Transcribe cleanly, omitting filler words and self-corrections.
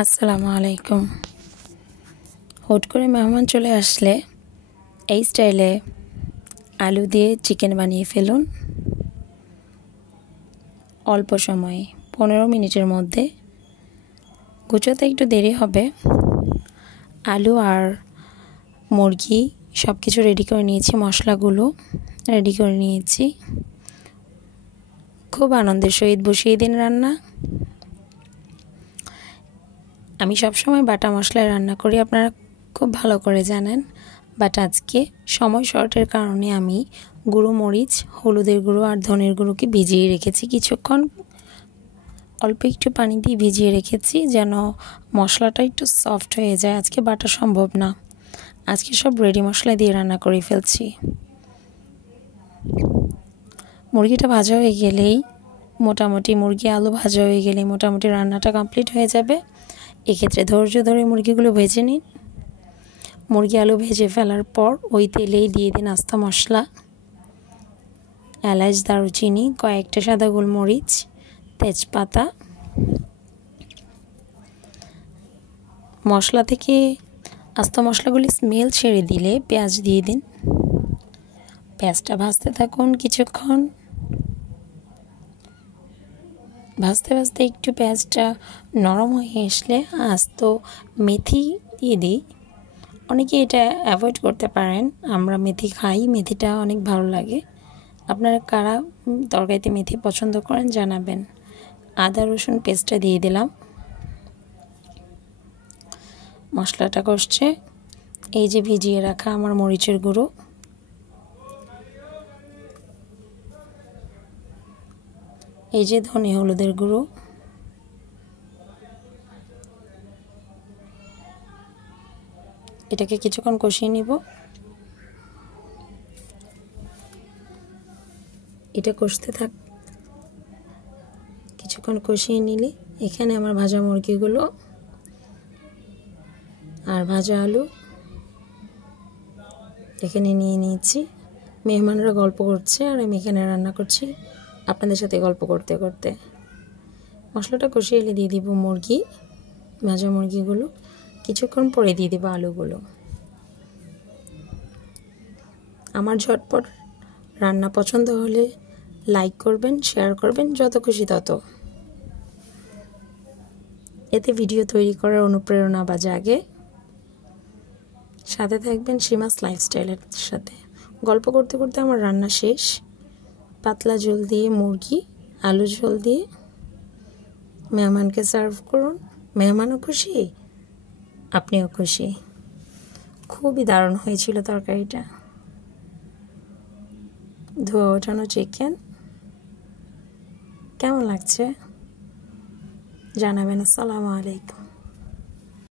আসসালামু আলাইকুম। হুট করে মেহমান চলে আসলে এই স্টাইলে আলু দিয়ে চিকেন বানিয়ে ফেলুন। অল্প সময়ে 15 মিনিটের মধ্যে। গুছোতে একটু দেরি হবে। আলু আর মুরগি সব কিছু রেডি করে নিয়েছি, মশলাগুলো রেডি করে নিয়েছি। খুব আনন্দের সহিত বসিয়ে দিন রান্না। আমি সবসময় বাটা মশলায় রান্না করি, আপনারা খুব ভালো করে জানেন। বাট আজকে সময় শর্টের কারণে আমি গুঁড়ো মরিচ, হলুদের গুঁড়ো আর ধনের গুঁড়োকে ভিজিয়ে রেখেছি কিছুক্ষণ। অল্প একটু পানি দিয়ে ভিজিয়ে রেখেছি যেন মশলাটা একটু সফট হয়ে যায়। আজকে বাটা সম্ভব না, আজকে সব রেডি মশলা দিয়ে রান্না করে ফেলছি। মুরগিটা ভাজা হয়ে গেলেই মোটামুটি মুরগি আলু ভাজা হয়ে গেলেই মোটামুটি রান্নাটা কমপ্লিট হয়ে যাবে। এক্ষেত্রে ধৈর্য ধরে মুরগিগুলো ভেজে নিন। মুরগি আলু ভেজে ফেলার পর ওই তেলেই দিয়ে দিন আস্তা মশলা, এলাচ, দারুচিনি, কয়েকটা সাদা গোলমরিচ, তেজপাতা। মশলা থেকে আস্তা মশলাগুলি স্মেল ছেড়ে দিলে পেঁয়াজ দিয়ে দিন। পেঁয়াজটা ভাজতে থাকুন কিছুক্ষণ। ভাজতে ভাজতে একটু পেঁয়াজটা নরম হয়ে আসলে আস্ত মেথি দিয়ে দিই। অনেকে এটা অ্যাভয়েড করতে পারেন, আমরা মেথি খাই, মেথিটা অনেক ভালো লাগে। আপনারা কারা তরকারিতে মেথি পছন্দ করেন জানাবেন। আদা রসুন পেস্টটা দিয়ে দিলাম। মশলাটা কষছে। এই যে ভিজিয়ে রাখা আমার মরিচের গুঁড়ো, এই যে ধনে হলুদের গুঁড়ো, এটাকে কিছুক্ষণ কষিয়ে নিব। এটা কষতে থাক। কিছুক্ষণ কষিয়ে নিলে এখানে আমার ভাজা মুরগিগুলো আর ভাজা আলু এখানে নিয়ে নিয়েছি। মেহমানরা গল্প করছে আর আমি এখানে রান্না করছি আপনাদের সাথে গল্প করতে করতে। মশলাটা কষিয়ে এলে দিয়ে দিব মুরগি, ভাজা মুরগিগুলো। কিছুক্ষণ পরে দিয়ে দেবো আলুগুলো। আমার ঝটপট রান্না পছন্দ হলে লাইক করবেন, শেয়ার করবেন, যত খুশি তত। এতে ভিডিও তৈরি করার অনুপ্রেরণা বা জাগে। সাথে থাকবেন সীমাস লাইফস্টাইলের সাথে। গল্প করতে করতে আমার রান্না শেষ। পাতলা ঝোল দিয়ে মুরগি, আলু ঝোল দিয়ে মেহমানকে সার্ভ করুন। মেহমানও খুশি, আপনিও খুশি। খুবই দারুণ হয়েছিল তরকারিটা। ধোয়া ওঠানো চিকেন কেমন লাগছে জানাবেন। আসসালামু আলাইকুম।